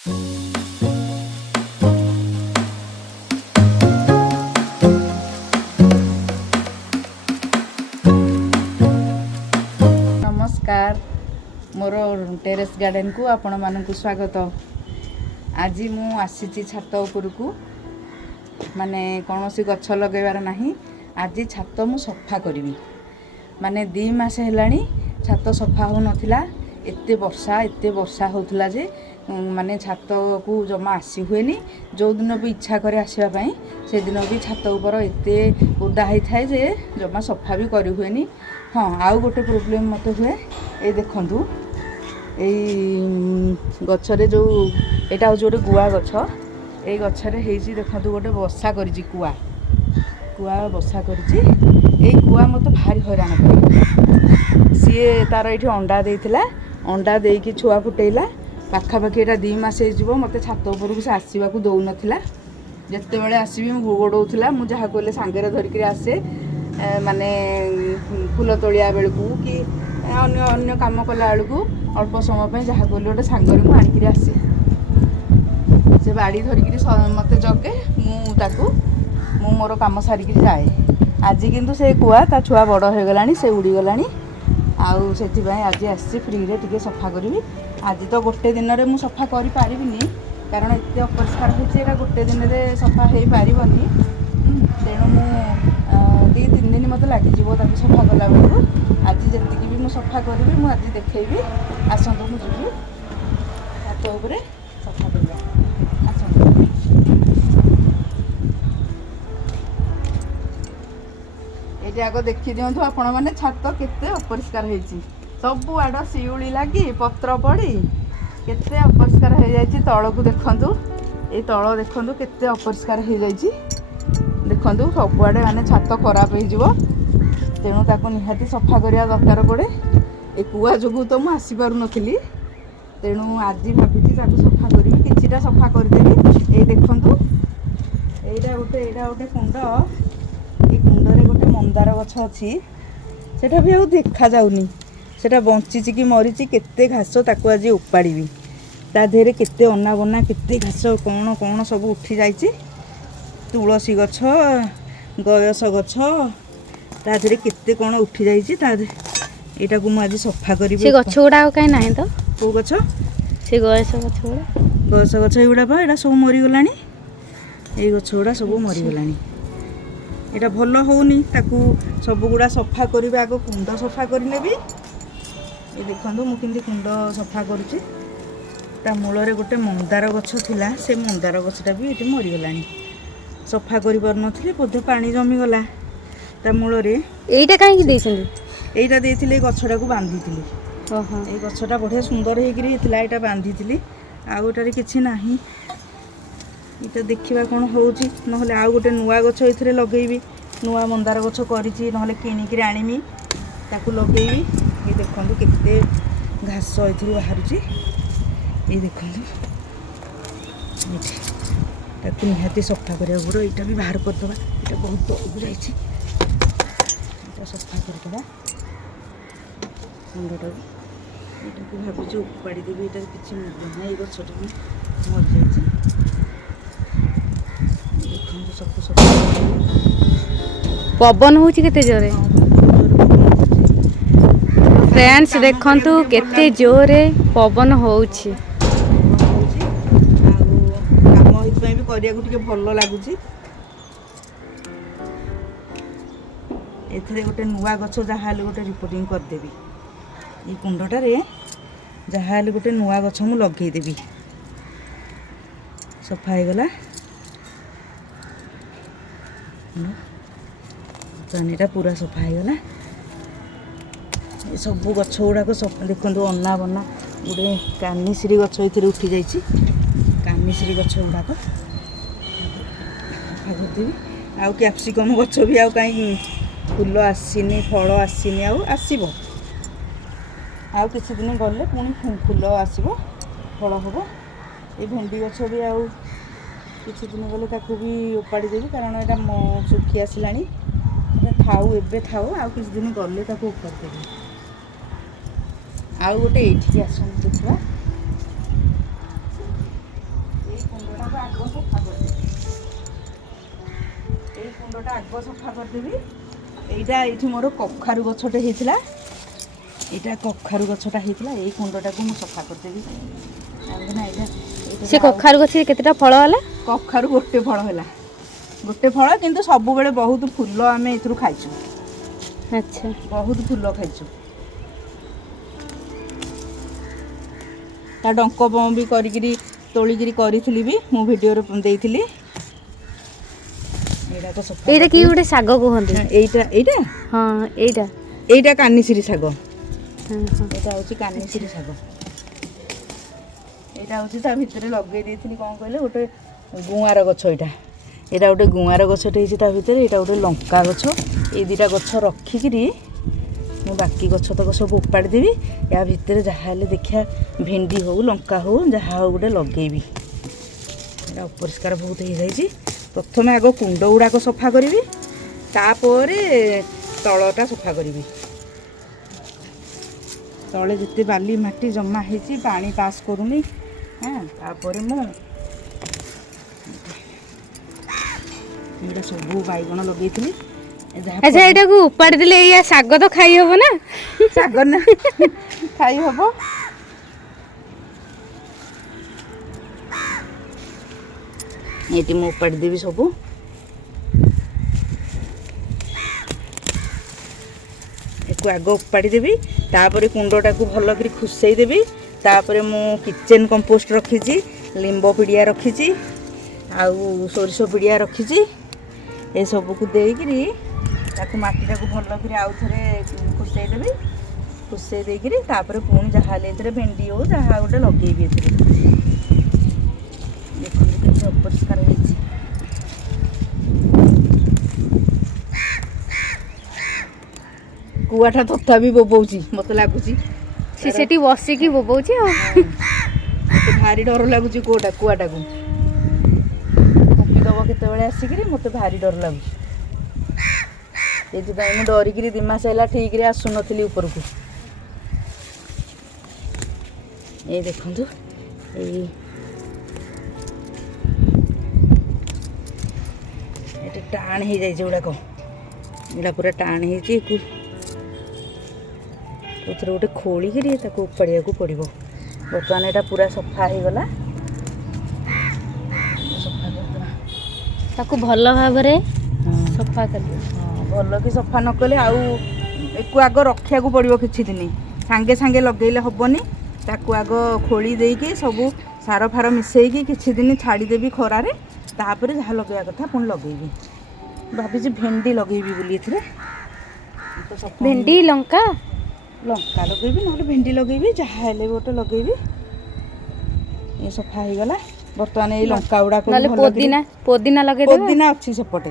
नमस्कार मोर terrace garden को आपण मानक स्वागत। आज मु आसी छात उपरकू माने कौन सी गछ लगेबार नहीं। आज छात मु सफा करी माने 2 मास हेलानी छात सफा हो नथिला। एते वर्षा होतला जे माने छात को जमा आसी हुएनी। जो दिन भी इच्छा करे आसीबा पई से दिन भी छात ऊपर एते ओदा होई थाए जे जमा सफा भी करी हुएनी। हाँ आउ गोटे प्रोब्लेम मत हुए ये देखंतु गछरे जो एटा हो गोटे गुआ गछ। ये गछरे हेजी देखंतु गोटे बसा करिछि कुआ बसा करिछि। ए कुआ मत भारी हैरान करे। सी तार ये अंडा देइथिला अंडा देकी छुआ फुटेला पाखापाखि एटा 2 मास हो मत छात उपरकू से आसवाक दौ नथिला। जिते बड़े आसबि गोड़ौला मुझे जहाँ कहले सांगे धरिकी आसे माने फूल तोलिया बेलू कि अन्य अन्य काम कला बेलू अल्प समय जहाँ कहले गोटे सांगे मुझे आणिक आसे से बाड़ी धरिकी मत जगे मु मोर कम सारिकी जाए। आज किंतु से कुआ ता छुआ बड़ हो गला से उड़ीगला आउ से आज आसी फ्री रे टिके सफा करी। आज तो गोटे दिन में मुझे सफा कर पारिनी कारण एत अपरिष्कार होता गोटे दिन में सफा हो पारनी। तेणु मु 2-3 दिन मत लगे सफा कला बेलू आज जी भी मुझे सफा करी मुझे देखी आसतु मुझे छात उपर सफा करवा ये आग देखी दिंतु आपण मैंने छात केते अपरिष्कार होती। सबु आड़ शिउली लगी पत्र पड़ी केते अपरिष्कार हो जाइए। तल को देखंतु ये तल देखंतु केते अपरिष्कार हो जाइए। देखंतु सबुआड़े माने छात खराब हो तेणु ताको निहाती सफा करिया दरकार पड़े। ए कुआ जोगु तो मु आसी पारु नथिली तेणु आज भाभी ताको सफा करी किछिटा सफा करदेली। ये देखंतु एटा गोटे कुंड ये कुंडरे गोटे मंदार गछ अच्छी सेटा भी आउ देखा जाउनी सेटा बंची कि मरी केते घास ताको आज उपाड़ी ता देहरे केते अना बना केते घास कौन कौन सब उठी जाइए। तुलसी गछ गयस गछ ता देहरे केते कौन उठी जाइए। एटा को मु आज सफा करी। से गछ गुडा काई नाही तो को गछ से गयस गछ एगुड़ा बा एटा सब मरी गलानी। ए गछ गुडा सब मरी गलानी। एटा भल होनी ताकू सब गुड़ा सफा करी। आग कुंड सफा करने भी ये देखो मुझे कुंड सफा करुच्ची। ता मूल गोटे मंदार गछ थिला से मंदार गछटा भी ये मरीगला सफा कर पारे बोधे पानी जमीगला ता मूल एटा कहीं एटा देइथिले गछटा को बांधीथिले। ए गछटा बढ़िया सुंदर होता एटा बांधीथिली आउटारे किछि नाही। ये देखा कौन होची नहले आउ गोटे नुआ गछ ये लगेबी नुआ मंदार गछ करिछि नहले किणिकी आनिमी ताकू लगेबी। ये देखंतु केते घास एथुरु बाहरुछि। ये देखंतु ताकू निहाती सफा करिया पड़ो। एटा भी बाहर करदबा एटा बहुत तलकू जाइछि एटा सफा करदबा कुंडटा एटा को भाबुछि उपाड़ी देबी। एटा किछि ना ए गछटा भी मर जाइछि। देखंतु सब सफा पवन होची केते जोरे फ्रेंड्स देखंतु केते जोरे पवन होची। काम होइतै भी करिया को टिके भलो लागुची। एथिरे गोटे नुआ गछ जहाले गोटे रिपोर्टिंग कर देबी। ई कुंडटारे जहाले गोटे नुआ गछ मु लगेई देबी। सफा हो गला चानीटा पूरा सफा हो गला। सब गछ गुड़ाक देखो अना बना गोटे कानिश्री गछ ये उठी जाइए। कानिश्री गछ गुड़ाक करदेवी। आउ कैप्सिकम गछ भी आउ कहीं फूल आसीनी फल आसीनी आसब आउ किसी दिन गले पुणी फूल आसब फल हम। ये भेंडी गछ भी आउ किसी दिन गले ताकू भी उपाड़ी देवी कारण यहाँ सुखी आसला थाऊ एबे थाऊ आउ किसी दिन गले ताकू उपाड़ी देवी। आउ गोटे ये आस देखा ଆଗ ସଫା କରିଦେବି। ଏଇ କୁଣ୍ଡଟା ଆଗ ସଫା କରିଦେବି। ଏଇଟା ଏଇଠି ମୋର କଖାରୁ ଗଛଟେ ହେଇଥିଲା। ଏଇଟା କଖାରୁ ଗଛଟା ହେଇଥିଲା। ଏଇ କୁଣ୍ଡଟାକୁ ମୁଁ ସଫା କରିଦେବି। କାହିଁକି ନା ସେ କଖାରୁ ଗଛରେ କେତେଟା ଫଳ ହେଲା? କଖାରୁ ଗୋଟେ ଫଳ ହେଲା। ଗୋଟେ ଫଳ, କିନ୍ତୁ ସବୁବେଳେ ବହୁତ ଫୁଲ ଆମେ ଏଥିରୁ ଖାଇଛୁ। ଆଚ୍ଛା। ବହୁତ ଫୁଲ ଖାଇଛୁ। ତା ଡଙ୍କ ବି କରିକିରି ତୋଳିକିରି କରିଥିଲି ବି, ମୁଁ ଭିଡ଼ିଓରେ ଦେଇଥିଲି। ଏଇଟା ତ ସଫା ଏଇଟା କି କରିଦେବି। ଗୋଟେ ଶାଗ କୁହନ୍ତି? ଏଇଟା ଏଇଟା ହଁ ଏଇଟା ଏଇଟା କାନିସିରି ଶାଗ। ହଁ ହଁ। ଏଇଟା ହେଉଛି କାନିସିରି ଶାଗ। ଏଇଟା ହେଉଛି ତା ଭିତରେ ଲଗେଇ ଦେଇଥିଲି କ'ଣ କହିଲେ, ଗୋଟେ ଗୁଆଁର ଗଛ। ଏଇଟା ଗୋଟେ ଗୁଆଁର ଗଛଟେ ହେଇଛି ତା ଭିତରେ। ଏଇଟା ଗୋଟେ ଲଙ୍କା ଗଛ। ଏଇ ଦୁଇଟା ଗଛ ରଖିକିରି ମୁଁ ବାକି ଗଛ ତକ ସବୁ ଉପାଡ଼ି ଦେବି। ୟା ଭିତରେ ଯାହା ହେଲେ ଦେଖିବା ଭେଣ୍ଡି ହଉ ଲଙ୍କା ହଉ ଯାହା ହଉ ଗୋଟେ ଲଗେଇବି। ଏଇଟା ଅପରିଷ୍କାର ବହୁତ ହେଇଯାଇଛି। ପ୍ରଥମେ ଆଗ କୁଣ୍ଡ ଗୁଡ଼ାକ ସଫା କରିବି, ତାପରେ ତଳଟା ସଫା କରିବି। ତଳେ ଯେତେ ବାଲି ମାଟି ଜମା ହେଇଛି, ପାଣି ପାସ୍ କରୁନି। ତାପରେ ମୁଁ ଏଇଟା ସବୁ ବାଇଗଣ ଲଗେଇଥିଲି। ଆଚ୍ଛା, ଏଇଟାକୁ ଉପାଡ଼ି ଦେଲେ ଏଇଆ ଶାଗ ତ ଖାଇ ହବ ନା? ଶାଗ ନା ଖାଇ ହବ। ଏଇଠି ମୁଁ ଉପାଡ଼ି ଦେବି ସବୁ। ଏକୁ ଆଗ ଉପାଡ଼ି ଦେବି, ତାପରେ କୁଣ୍ଡଟାକୁ ଭଲକରି ଖୁସେଇ ଦେବି। ତାପରେ ମୁଁ କିଚେନ୍ କମ୍ପୋଷ୍ଟ ରଖିଛି, ଲିମ୍ବ ପିଡ଼ିଆ ରଖିଛି, ଆଉ ସୋରିଷ ପିଡ଼ିଆ ରଖିଛି। ଏସବୁକୁ ଦେଇକିରି ତାକୁ ମାଟିଟାକୁ ଭଲକରି ଆଉ ଥରେ ଖୁସେଇ ଦେବି। ଖୁସେଇ ଦେଇକିରି ତାପରେ ପୁଣି ଯାହା ହେଲେ ଏଥିରେ ଭେଣ୍ଡି ହଉ ଯାହା ଗୋଟେ ଲଗେଇବି ଏଥିରେ। ଦେଖନ୍ତୁ କେତେ ଅପରିଷ୍କାର ହେଇଛି। କୁଆଟା ତଥାପି ବୋବଉଛି ମତେ ଲାଗୁଛି। ସେ ସେଠି ବସିକି ବୋବଉଛି ଆଉ। ମତେ ଭାରି ଡର ଲାଗୁଛି କୁଆଟାକୁ। ଫୁଙ୍କିଦବ କେତେବେଳେ ଆସିକିରି, ମତେ ଭାରି ଡର ଲାଗୁଛି। ସେଇଥିପାଇଁ ମୁଁ ଡରିକିରି 2 ମାସ ହେଲା ଠିକରେ ଆସୁନଥିଲି ଉପରକୁ। ଏଇ ଦେଖନ୍ତୁ, ଏଇଟା ଟାଣ ହେଇଯାଇଛି ଗୁଡ଼ାକ। ଏଇଟା ପୁରା ଟାଣ ହେଇଛି। ଏଥିରେ ଗୋଟେ ଖୋଳିକିରି ତାକୁ ଉପାଡ଼ିବାକୁ ପଡ଼ିବ। ବର୍ତ୍ତମାନ ଏଇଟା ପୁରା ସଫା ହେଇଗଲା। ସଫା କରିଦେବା। ତାକୁ ଭଲ ଭାବରେ ସଫା କରିବେ। ଭଲ କି ସଫା ନ କଲେ ଆଉ ଏକୁ ଆଗ ରଖିବାକୁ ପଡ଼ିବ କିଛି ଦିନ। ସାଙ୍ଗେ ସାଙ୍ଗେ ଲଗେଇଲେ ହେବନି। ତାକୁ ଆଗ ଖୋଳି ଦେଇକି ସବୁ ସାର ଫାର ମିଶାଇକି କିଛି ଦିନ ଛାଡ଼ିଦେବି ଖରାରେ। ତାପରେ ଯାହା ଲଗେଇବା କଥା ପୁଣି ଲଗେଇବି। ଭାବିଛି ଭେଣ୍ଡି ଲଗେଇବି ବୋଲି ଏଥିରେ। ଭେଣ୍ଡି ଲଙ୍କା ଲଗେଇବି, ନହେଲେ ଭେଣ୍ଡି ଲଗେଇବି, ଯାହା ହେଲେ ବି ଗୋଟେ ଲଗେଇବି। ଏ ସଫା ହେଇଗଲା। ବର୍ତ୍ତମାନ ଏଇ ଲଙ୍କା ଗୁଡ଼ାକ ବି ନହେଲେ ଭଲକରି ପୋଦିନା ଲଗେଇଦେବେ। ପୋଦିନା ଅଛି ସେପଟେ।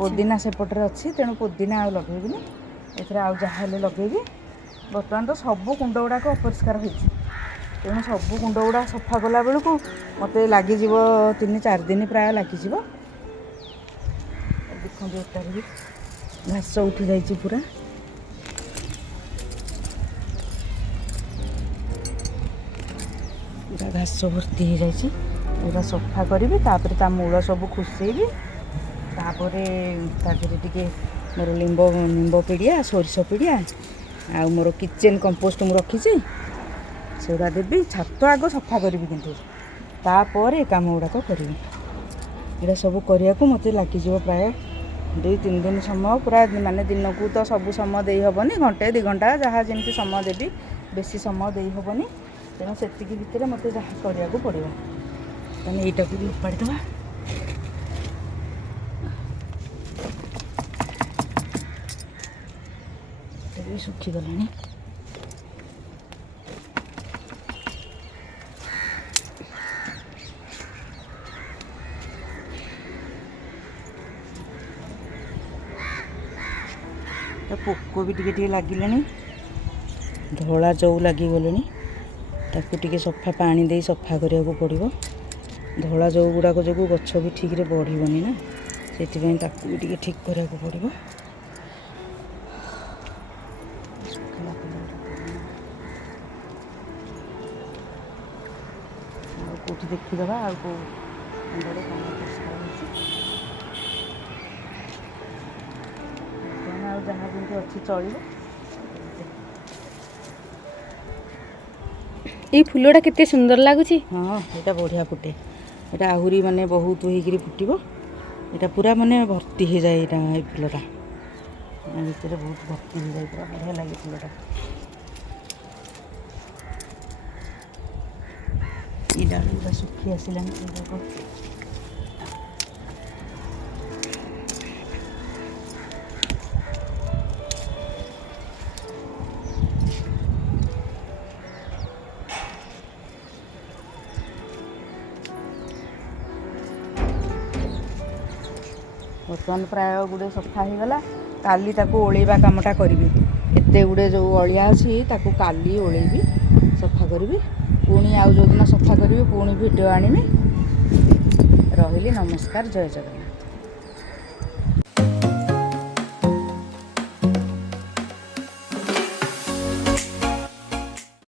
ପୋଦିନା ସେପଟରେ ଅଛି, ତେଣୁ ପୋଦିନା ଆଉ ଲଗେଇବିନି। ଏଥିରେ ଆଉ ଯାହା ହେଲେ ଲଗେଇବି। ବର୍ତ୍ତମାନ ତ ସବୁ କୁଣ୍ଡ ଗୁଡ଼ାକ ଅପରିଷ୍କାର ହେଇଛି। ତେଣୁ ସବୁ କୁଣ୍ଡ ଗୁଡ଼ା ସଫା କଲା ବେଳକୁ ମୋତେ ଲାଗିଯିବ 3-4 ଦିନ ପ୍ରାୟ ଲାଗିଯିବ। ଦେଖନ୍ତୁ, ଏଟାରେ ବି ଘାସ ଉଠି ଯାଇଛି ପୁରା। ପୁରା ଘାସ ଭର୍ତ୍ତି ହେଇଯାଇଛି। ପୁରା ସଫା କରିବି, ତାପରେ ତା ମୂଳ ସବୁ ଖୁସେଇବି। ତାପରେ ତା ଦେହରେ ଟିକେ ମୋର ନିମ୍ବ ପିଡ଼ିଆ, ସୋରିଷ ପିଡ଼ିଆ, ଆଉ ମୋର କିଚେନ୍ କମ୍ପୋଷ୍ଟ ମୁଁ ରଖିଛି, ସେଗୁଡ଼ା ଦେବି। ଛାତ ଆଗ ସଫା କରିବି, କିନ୍ତୁ ତାପରେ କାମ ଗୁଡ଼ାକ କରିବି। ଏଇଟା ସବୁ କରିବାକୁ ମୋତେ ଲାଗିଯିବ ପ୍ରାୟ 2-3 ଦିନ ସମୟ। ପୁରା ମାନେ ଦିନକୁ ତ ସବୁ ସମୟ ଦେଇ ହେବନି, 1-2 ଘଣ୍ଟା ଯାହା ଯେମିତି ସମୟ ଦେବି। ବେଶୀ ସମୟ ଦେଇ ହେବନି। ତେଣୁ ସେତିକି ଭିତରେ ମୋତେ ଯାହା କରିବାକୁ ପଡ଼ିବ। ତାହେଲେ ଏଇଟାକୁ ବି ଉପାଡ଼ି ଦେବା। ଏଇଟା ବି ଶୁଖିଗଲାଣି। ପୋକ ବି ଟିକେ ଟିକେ ଲାଗିଲେଣି। ଧଳା ଜଉ ଲାଗିଗଲେଣି। ତାକୁ ଟିକେ ପାଣି ଦେଇ ସଫା କରିବାକୁ ପଡ଼ିବ। ଧଳା ଜଉ ଗୁଡ଼ାକ ଯୋଗୁଁ ଗଛ ବି ଠିକରେ ବଢ଼ିବନି ନା, ସେଥିପାଇଁ ତାକୁ ବି ଟିକେ ଠିକ୍ କରିବାକୁ ପଡ଼ିବ। ଆଉ କେଉଁଠି ଦେଖିଦେବା, ଆଉ କେଉଁ ମୁଣ୍ଡରେ ପାଣି ବର୍ଷା ହେଉଛି। ଆଉ ଯାହା ଯେମିତି ଅଛି ଚଳିବ। ଏଇ ଫୁଲଟା କେତେ ସୁନ୍ଦର ଲାଗୁଛି। ହଁ ଏଇଟା ବଢ଼ିଆ ଫୁଟେ। ଏଇଟା ଆହୁରି ମାନେ ବହୁତ ହେଇକିରି ଫୁଟିବ। ଏଇଟା ପୁରା ମାନେ ଭର୍ତ୍ତି ହେଇଯାଏ। ଏଇଟା ଏଇ ଫୁଲଟା ଭିତରେ ବହୁତ ଭର୍ତ୍ତି ହେଇଯାଏ, ପୁରା ବଢ଼ିଆ ଲାଗେ ଫୁଲଟା। ଏଇ ଡାଳଗୁଡ଼ା ଶୁଖି ଆସିଲାଣି ଏଗୁଡ଼ାକ। ବର୍ତ୍ତମାନ ପ୍ରାୟ ଗୁଡ଼େ ସଫା ହେଇଗଲା। କାଲି ତାକୁ ଓଳେଇବା କାମଟା କରିବି। ଏତେ ଗୁଡ଼େ ଯେଉଁ ଅଳିଆ ଅଛି ତାକୁ କାଲି ଓଳେଇବି, ସଫା କରିବି। ପୁଣି ଆଉ ଯେଉଁଦିନ ସଫା କରିବି ପୁଣି ଭିଡ଼ିଓ ଆଣିବି। ରହିଲି, ନମସ୍କାର, ଜୟ ଜଗନ୍ନାଥ।